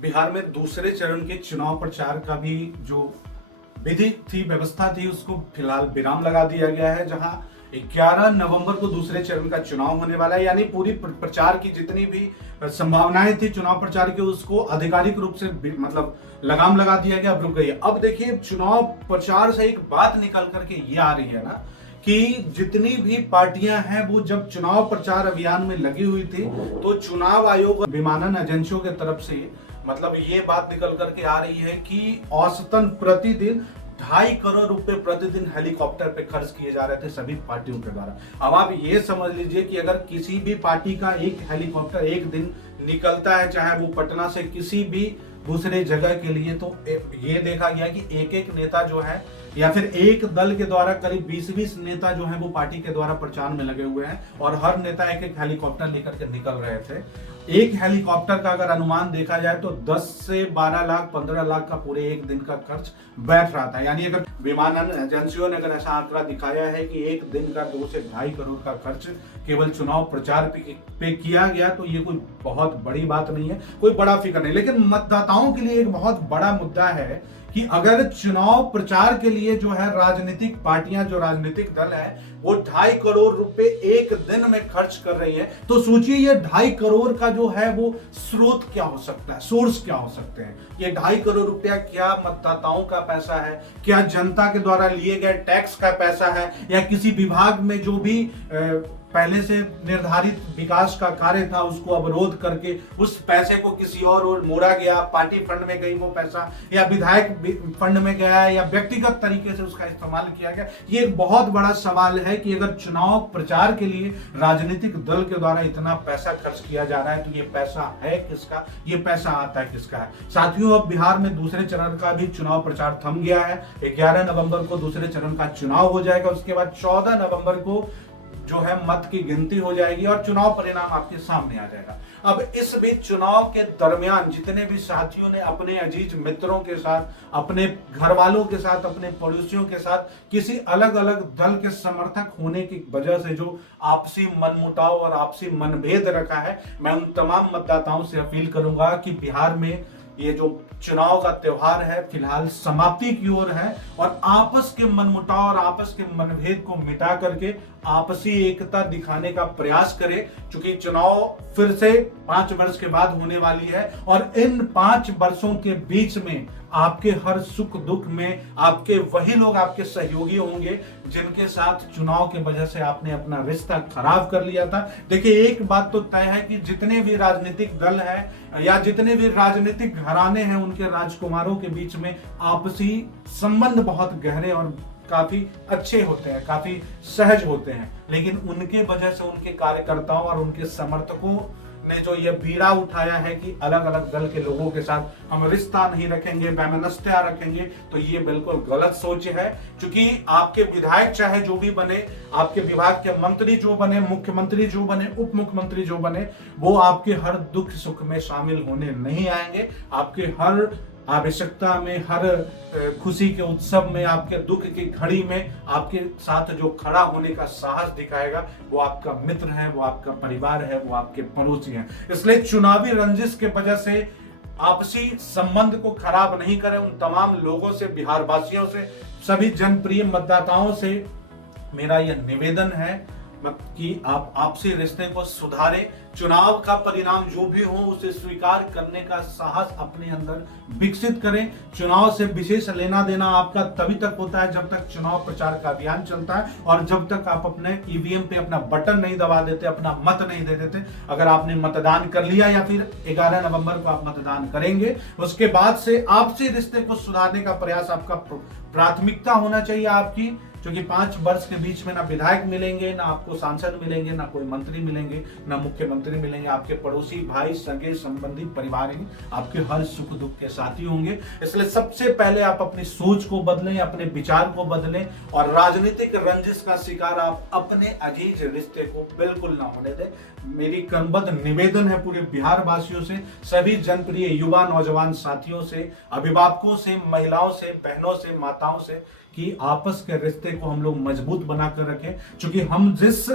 बिहार में दूसरे चरण के चुनाव प्रचार का भी जो विधि थी, व्यवस्था थी, उसको फिलहाल विराम लगा दिया गया है। जहां 11 नवंबर को दूसरे चरण का चुनाव होने वाला है, यानी पूरी प्रचार की जितनी भी संभावनाएं थी चुनाव प्रचार की, उसको आधिकारिक रूप से मतलब लगाम लगा दिया गया, अब रुक गई है। अब देखिए, चुनाव प्रचार से एक बात निकल करके ये आ रही है ना कि जितनी भी पार्टियां हैं वो जब चुनाव प्रचार अभियान में लगी हुई थी तो चुनाव आयोग और विमानन एजेंसियों के तरफ से मतलब ये बात निकल करके आ रही है कि औसतन प्रतिदिन 2.5 करोड़ रुपए प्रतिदिन हेलीकॉप्टर पे खर्च किए जा रहे थे सभी पार्टियों के द्वारा। अब आप ये समझ लीजिए कि अगर किसी भी पार्टी का एक हेलीकॉप्टर एक दिन निकलता है, चाहे वो पटना से किसी भी दूसरे जगह के लिए, तो ये देखा गया कि एक एक नेता जो है या फिर एक दल के द्वारा करीब 20-20 नेता जो है वो पार्टी के द्वारा प्रचार में लगे हुए हैं और हर नेता एक एक हेलीकॉप्टर लेकर के निकल रहे थे। एक हेलीकॉप्टर का अगर अनुमान देखा जाए तो 10 से 12 लाख 15 लाख का पूरे एक दिन का खर्च बैठ रहा था। यानी अगर विमानन एजेंसियों ने अगर ऐसा आंकड़ा दिखाया है कि एक दिन का 2 से 2.5 करोड़ का खर्च केवल चुनाव प्रचार पे किया गया, तो ये कोई बहुत बड़ी बात नहीं है, कोई बड़ा फिक्र नहीं। लेकिन मतदाताओं के लिए एक बहुत बड़ा मुद्दा है कि अगर चुनाव प्रचार के लिए जो है राजनीतिक पार्टियां, जो राजनीतिक दल है, वो 2.5 करोड़ रुपए एक दिन में खर्च कर रही है, तो सोचिए ये 2.5 करोड़ का जो है वो स्रोत क्या हो सकता है, सोर्स क्या हो सकते हैं। ये 2.5 करोड़ रुपया क्या मतदाताओं का पैसा है, क्या जनता के द्वारा लिए गए टैक्स का पैसा है, या किसी विभाग में जो भी पहले से निर्धारित विकास का कार्य था उसको अवरोध करके उस पैसे को किसी और ओर मोड़ा गया, पार्टी फंड में गई वो पैसा, या विधायक फंड में गया, या व्यक्तिगत तरीके से उसका इस्तेमाल किया गया। ये एक बहुत बड़ा सवाल है कि अगर चुनाव प्रचार के लिए राजनीतिक दल के द्वारा इतना पैसा खर्च किया जा रहा है तो ये पैसा है किसका, ये पैसा आता है किसका है। साथियों, अब बिहार में दूसरे चरण का भी चुनाव प्रचार थम गया है। 11 नवंबर को दूसरे चरण का चुनाव हो जाएगा, उसके बाद 14 नवंबर को जो है मत की गिनती हो जाएगी और चुनाव परिणाम आपके सामने आ जाएगा। अब इस बीच चुनाव के दरमियान जितने भी साथियों ने अपने अजीज मित्रों के साथ, अपने घर वालों के साथ, अपने पड़ोसियों के साथ किसी अलग अलग दल के समर्थक होने की वजह से जो आपसी मनमुटाव और आपसी मनभेद रखा है, मैं उन तमाम मतदाताओं से अपील करूंगा कि बिहार में ये जो चुनाव का त्योहार है फिलहाल समाप्ति की ओर है और आपस के मनमुटाव और आपस के मनभेद को मिटा करके आपसी एकता दिखाने का प्रयास करें। क्योंकि चुनाव फिर से 5 वर्ष के बाद होने वाली है और इन 5 वर्षों के बीच में आपके हर सुख दुख में आपके वही लोग आपके सहयोगी होंगे जिनके साथ चुनाव के वजह से आपने अपना रिश्ता खराब कर लिया था। देखिए, एक बात तो तय है कि जितने भी राजनीतिक दल हैं या जितने भी राजनीतिक घराने हैं उनके राजकुमारों के बीच में आपसी संबंध बहुत गहरे और काफी अच्छे होते हैं, काफी सहज होते हैं। लेकिन उनके वजह से उनके कार्यकर्ताओं और उनके समर्थकों ने जो ये बीड़ा उठाया है कि अलग अलग दल के लोगों के साथ हम रिश्ता नहीं रखेंगे, वैमनस्यता रखेंगे, तो ये बिल्कुल गलत सोच है। क्योंकि आपके विधायक चाहे जो भी बने, आपके विभाग के मंत्री जो बने, मुख्यमंत्री जो बने, उप मुख्यमंत्री जो बने, वो आपके हर दुख सुख में शामिल होने नहीं आएंगे। आपके हर आवश्यकता में, हर खुशी के उत्सव में, आपके दुख की घड़ी में आपके साथ जो खड़ा होने का साहस दिखाएगा वो आपका मित्र है, वो आपका परिवार है, वो आपके पड़ोसी हैं। इसलिए चुनावी रंजिश के वजह से आपसी संबंध को खराब नहीं करें। उन तमाम लोगों से, बिहार वासियों से, सभी जनप्रिय मतदाताओं से मेरा यह निवेदन है कि आप आपसी रिश्ते को सुधारें। चुनाव का परिणाम जो भी हो उसे स्वीकार करने का साहस अपने अंदर विकसित करें। चुनाव से विशेष लेना देना आपका तभी तक होता है जब तक चुनाव प्रचार का अभियान चलता है और जब तक आप अपने ईवीएम पे अपना बटन नहीं दबा देते, अपना मत नहीं दे देते। अगर आपने मतदान कर लिया या फिर 11 नवंबर को आप मतदान करेंगे, उसके बाद से आपसी रिश्ते को सुधारने का प्रयास आपका प्राथमिकता होना चाहिए आपकी। क्योंकि 5 वर्ष के बीच में ना विधायक मिलेंगे, ना आपको सांसद मिलेंगे, ना कोई मंत्री मिलेंगे, ना मुख्यमंत्री मिलेंगे। आपके पड़ोसी, भाई, सगे संबंधी, परिवार ही आपके हर सुख दुख के साथी होंगे। इसलिए सबसे पहले आप अपनी सोच को बदलें, अपने विचार को बदलें और राजनीतिक रंजिश का शिकार आप अपने अजीज रिश्ते को बिल्कुल ना होने दें। मेरी क्रमबद्ध निवेदन है पूरे बिहार वासियों से, सभी जनप्रिय युवा नौजवान साथियों से, अभिभावकों से, महिलाओं से, बहनों से, माताओं से कि आपस के रिश्ते को हम लोग मजबूत बनाकर रखें, क्योंकि हम जिस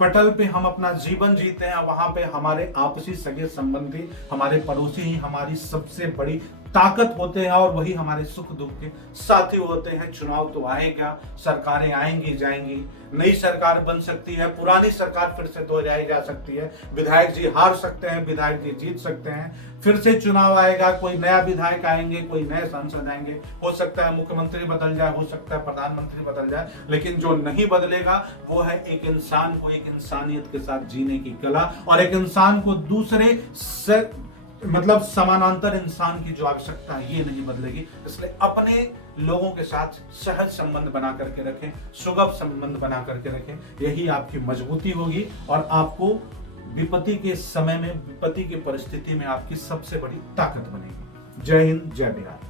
पटल पे हम अपना जीवन जीते हैं वहां पे हमारे आपसी सगे संबंधी, हमारे पड़ोसी ही हमारी सबसे बड़ी ताकत होते हैं और वही हमारे सुख दुख के साथी होते हैं। चुनाव तो आएगा, सरकारें आएंगी जाएंगी, नई सरकार बन सकती है, पुरानी सरकार फिर से दोहराई जा सकती है, विधायक जी हार सकते हैं, विधायक जी जीत सकते हैं, फिर से चुनाव आएगा, कोई नया विधायक आएंगे, कोई नए सांसद आएंगे, हो सकता है मुख्यमंत्री बदल जाए, हो सकता है प्रधानमंत्री बदल जाए, लेकिन जो नहीं बदलेगा वो है एक इंसान को एक इंसानियत के साथ जीने की कला और एक इंसान को दूसरे से मतलब समानांतर इंसान की जो आवश्यकता है ये नहीं बदलेगी। इसलिए अपने लोगों के साथ सहज संबंध बना करके रखें, सुगम संबंध बना करके रखें, यही आपकी मजबूती होगी और आपको विपत्ति के समय में, विपत्ति की परिस्थिति में आपकी सबसे बड़ी ताकत बनेगी। जय हिंद, जय बिहार।